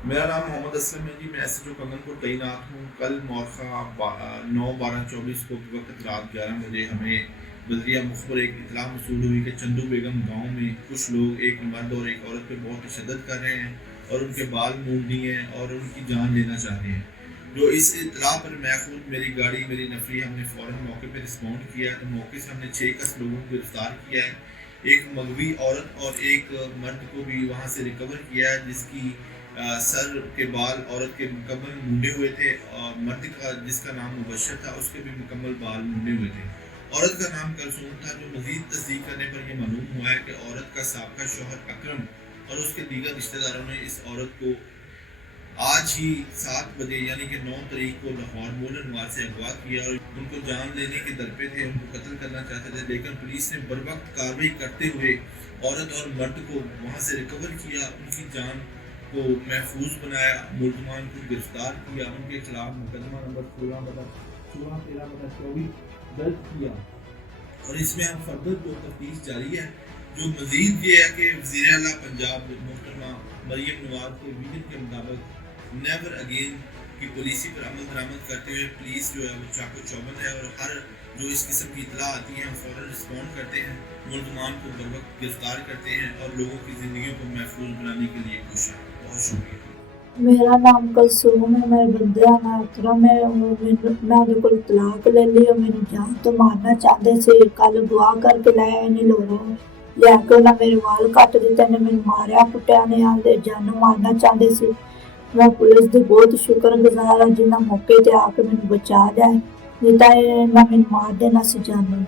मेरा नाम मोहम्मद असलम है जी। मैं SHO कंगनपुर तैनात हूँ। कल मौखा 9/12/24 को वक्त रात 11 बजे हमें बजरिया मुखबर एक इतला मसूल हुई कि चंदू बेगम गांव में कुछ लोग एक मर्द और एक औरत पे बहुत तशद्दुद कर रहे हैं और उनके बाल मूंड दिए हैं और उनकी जान लेना चाहते हैं। जो इस इतला पर मैं खुद मेरी गाड़ी मेरी नफरी हमने फ़ौरन मौके पर रिस्पॉन्ड किया। तो मौके से हमने 6 कस लोगों को गिरफ्तार किया है। एक मगवी औरत और एक मर्द को भी वहाँ से रिकवर किया है, जिसकी सर के बाल औरत के मुकम्मल मुंडे हुए थे और मर्द का जिसका नाम मुबशर था उसके भी मुकम्मल बाल मुंडे हुए थे। औरत का नाम कलसूम था। जो मजीद तस्दीक करने पर यह मालूम हुआ है कि औरत का साबका शौहर अकरम और उसके दीगर रिश्तेदारों ने इस औरत को आज ही 7 बजे यानी कि 9 तारीख को लाहौर मोलनवार से अगवा किया और उनको जान लेने के दर पे थे, उनको कत्ल करना चाहते थे। लेकिन पुलिस ने बर वक्त कार्रवाई करते हुए औरत और मर्द को वहाँ से रिकवर किया, उनकी जान को महफूज बनाया, मुलजमान को गिरफ्तार किया, उनके खिलाफ मुकदमा नंबर 16/13/24 दर्ज किया और इसमें हम फर्दर जो तफ्तीश जारी है। जो मजीद ये है कि वज़ीर आला पंजाब मोहतरमा मरियम नवाज के विजन के मुताबिक नेवर अगेन की पॉलिसी पर अमल दरामद करते हुए पुलिस जो है वो चाको चौबंद है और हर जो इस किस्म की इतला आती है हम फ़ौरन रिस्पॉन्ड करते हैं, मुलजमान को बर वक्त गिरफ्तार करते हैं और लोगों की ज़िंदगी को महफूज बनाने के लिए कोशिश। बहुत शुक्रिया। मेरा नाम कलसूम है। मेरे बंदे ना अकरम है। मैं ਉਹਦੇ ਕੋਲ ਤਲਾਕ ਲੈ ਲਈ और ਮੈਨੂੰ ਜਾਨ ਤੋਂ ਮਾਰਨਾ ਚਾਹੁੰਦੇ ਸੀ। ਕੱਲ ਗਵਾਹ ਕਰਕੇ ਲਾਇਆ ਇਹਨੇ ਲੋਰੋਂ ਲੈ ਕੇ ਉਹਨਾਂ ਮੇਰੇ ਵਾਲ ਕੱਟ ਦਿੱਤੇ ਨੇ, ਮੈਨੂੰ ਮਾਰਿਆ ਕੁੱਟਿਆ ਨੇ, ਆਂਦੇ ਜਾਨੋਂ ਮਾਰਨਾ ਚਾਹੁੰਦੇ ਸੀ। ਮੈਂ ਪੁਲਿਸ ਦੀ ਬਹੁਤ ਸ਼ੁਕਰਗੁਜ਼ਾਰ ਹਾਂ ਜਿਨ੍ਹਾਂ ਮੌਕੇ ਤੇ ਆ ਕੇ ਮੈਨੂੰ ਬਚਾ ਲਿਆ, ਨਹੀਂ ਤਾਂ ਇਹਨਾਂ ਮੈਨੂੰ ਮਾਰ ਦੇਣਾ ਸੀ ਜਾਨੋਂ।